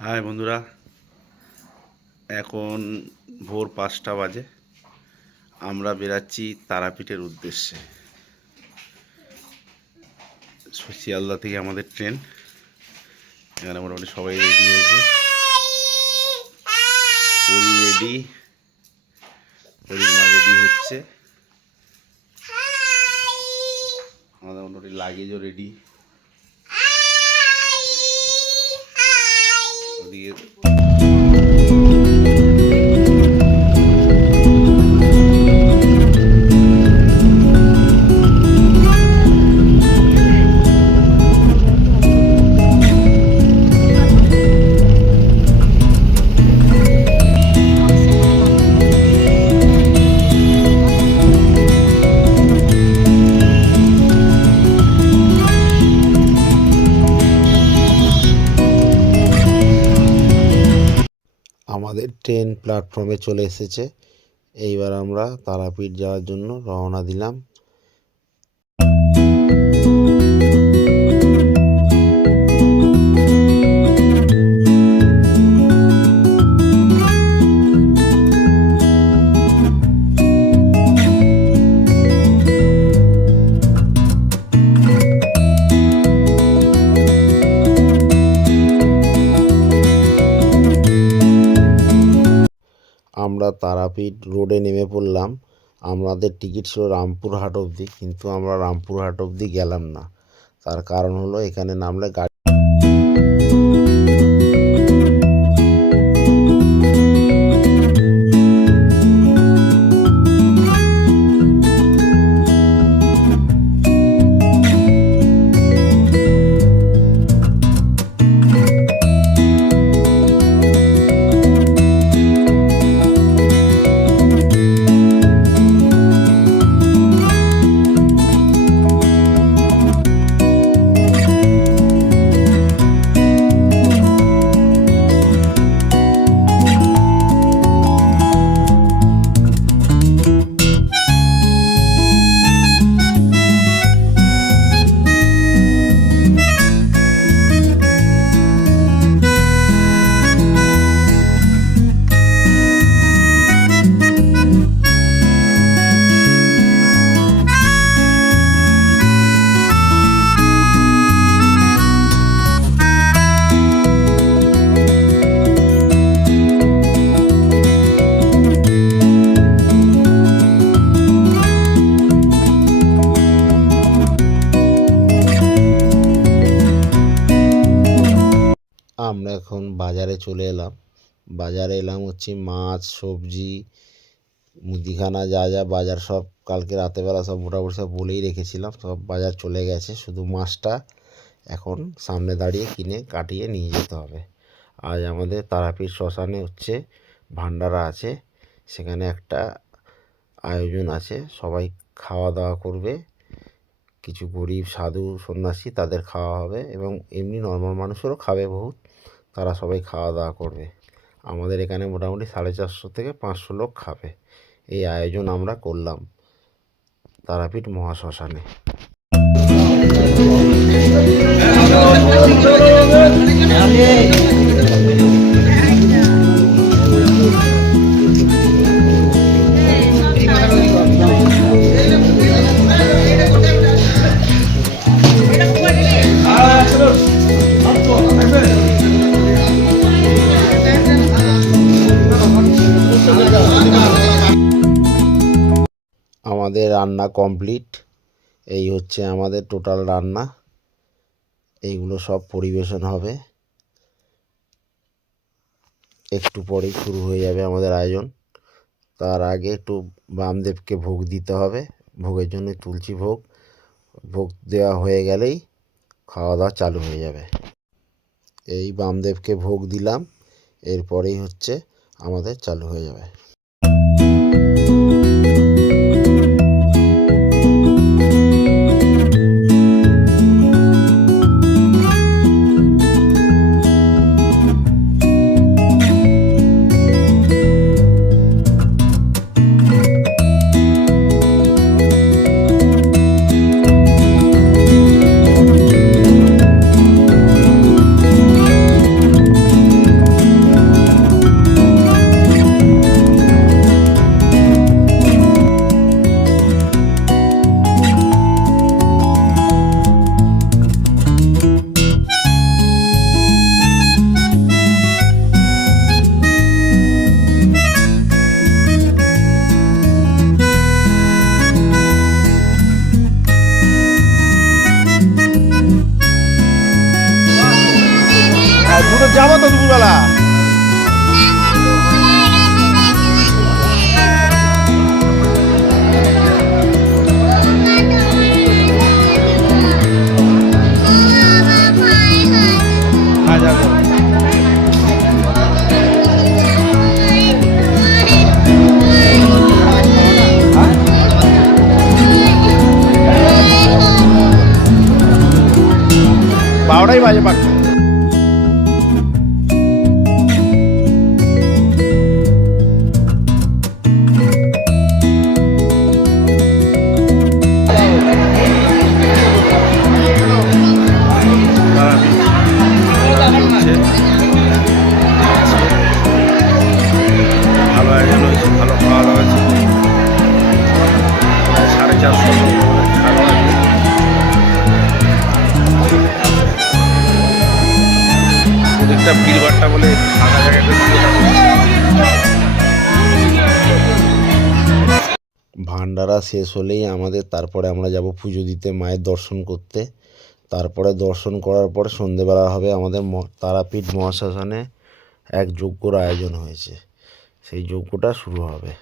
High বন্ধুরা, এখন ভোর 5টা বাজে। আমরা বেরাচ্ছি তারাপীঠের উদ্দেশ্যে। শিয়ালদা থেকে আমাদের ট্রেন। এখানে মোটামুটি সবাই রেডি হয়েছে। পরি রেডি, পরিমা রেডি হচ্ছে। আমাদের মোটামুটি লাগেজও রেডি। ওদিকে আমাদের ট্রেন প্ল্যাটফর্মে চলে এসেছে। এইবার আমরা তারাপীঠ যাওয়ার জন্য রওনা দিলাম। আমরা তারাপীঠ রোডে নেমে পড়লাম। আমাদের টিকিট ছিল রামপুরহাট অবধি, কিন্তু আমরা রামপুরহাট অবধি গেলাম না। তার কারণ হলো এখানে নামলে গাড়ি আমরা এখন বাজারে চলে এলাম। বাজারে এলাম হচ্ছে মাছ, সবজি, মুদিখানা, যা যা বাজার সব কালকে রাতেরবেলা সব মোটামুটি সব বলেই রেখেছিলাম। সব বাজার চলে গেছে, শুধু মাছটা এখন সামনে দাঁড়িয়ে কিনে কাটিয়ে নিয়ে যেতে হবে। আজ আমাদের তারাপীঠ শ্মশানে হচ্ছে ভান্ডারা আছে, সেখানে একটা আয়োজন আছে। সবাই খাওয়া দাওয়া করবে, কিছু গরিব সাধু সন্ন্যাসী তাদের খাওয়া হবে, এবং এমনি নর্মাল মানুষেরও খাবে বহুত। তারা সবাই খাওয়া দাওয়া করবে। আমাদের এখানে মোটামুটি 450 থেকে 500 লোক খাবে। এই আয়োজন আমরা করলাম তারাপীঠ মহাশ্মশানে। আমাদের রান্না কমপ্লিট। এই হচ্ছে আমাদের টোটাল রান্না। এইগুলো সব পরিবেশন হবে, একটু পরেই শুরু হয়ে যাবে আমাদের আয়োজন। তার আগে একটু বামদেবকে ভোগ দিতে হবে। ভোগের জন্য তুলসী ভোগ। ভোগ দেওয়া হয়ে গেলেই খাওয়া দাওয়া চালু হয়ে যাবে। এই বামদেবকে ভোগ দিলাম, এরপরেই হচ্ছে আমাদের চালু হয়ে যাবে। দুটো যাবো তো দুপুরবেলা। হ্যাঁ যাবো। বারোটাই বাজে পারছে। ভালো আয়োজন হয়েছে, ভালো খাওয়া দাওয়া হয়েছে। 450 খাওয়া হয়েছে। ওদিকটা ভিড়ভাড়টা বলে ফাঁকা জায়গাটা। ভান্ডারা শেষ হলেই তারপরে আমরা যাব পুজো দিতে, মায়ের দর্শন করতে। তারপরে দর্শন করার পর সন্ধেবেলা হবে আমাদের তারাপীঠ মহাশ্মশানে এক যজ্ঞর আয়োজন হয়েছে, সেই যজ্ঞটা শুরু হবে।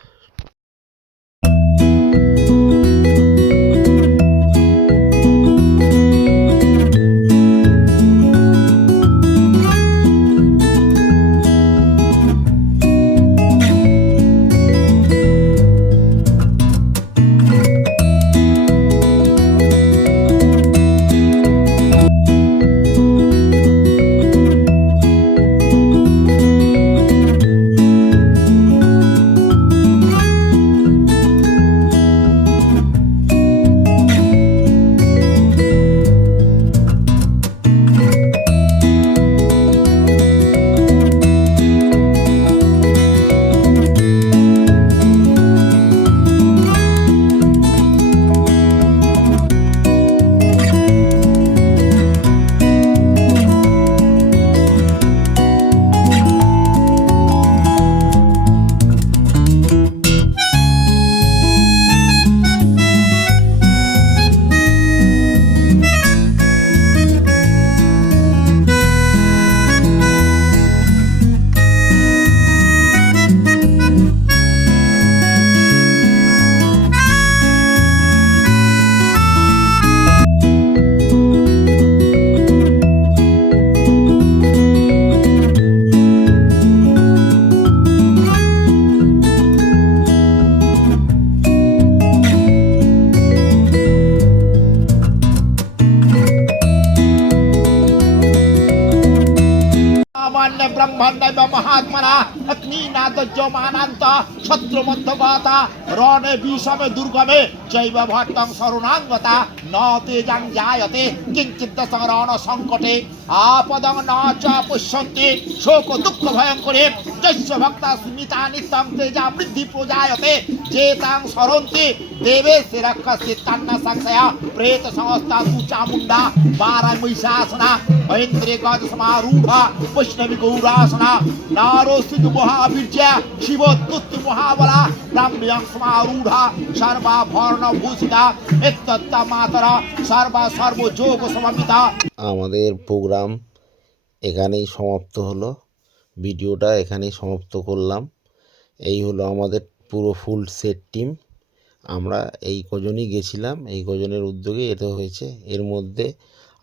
ব্রহ্মাণ্ড মহাত্মনা অগ্নিনাথ যমানান্ত শত্রুমধ্যগতা রণে বিষমে দুর্গমে জৈব ভট্টং শরণাঙ্গতা ন তেজাং জায়তে কিঞ্চিত সংরণ সংকটে আপদং ন চ পুষ্যন্তি শোক দুঃখ ভয়ঙ্করে যস্য ভক্তা স্মিতা নিত্যং তেজা বৃদ্ধি প্রজায়তে যেতাং সরন্তি দেবে শিরক্ষসি তান্না সংশয়া প্রেত সংস্থা তু চামুণ্ডা বারা মহিষাসনা মহেন্দ্রে গজ সমারূঢ়া বৈষ্ণবী গৌরাসনা নারোস্তিক মহাবীর্যা শিবোত্তুতি মহাবলা ব্রাহ্ম্যং সমারূঢ়া সর্বাভরণ ভূষিতা এত্তত্তা মাতরা সর্বযোগ সমন্বিতা। আমাদের প্রোগ্রাম এখানেই সমাপ্ত হলো, ভিডিওটা এখানেই সমাপ্ত করলাম। এই হলো আমাদের পুরো ফুল সেট টিম। আমরা এই কজনই গেছিলাম, এই কজনের উদ্যোগে এটা হয়েছে। এর মধ্যে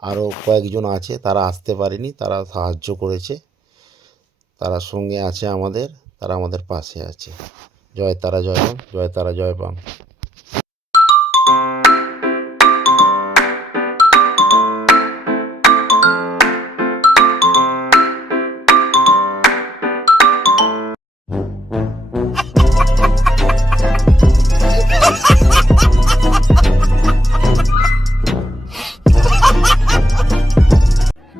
আরও কয়েকজন আছে, তারা আসতে পারেনি, তারা সাহায্য করেছে, তারা সঙ্গে আছে আমাদের, তারা আমাদের পাশে আছে। জয় তারা জয় বাম, জয় তারা জয় বাম।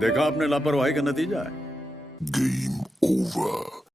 देखा आपने लापरवाही का नतीजा है। Game over.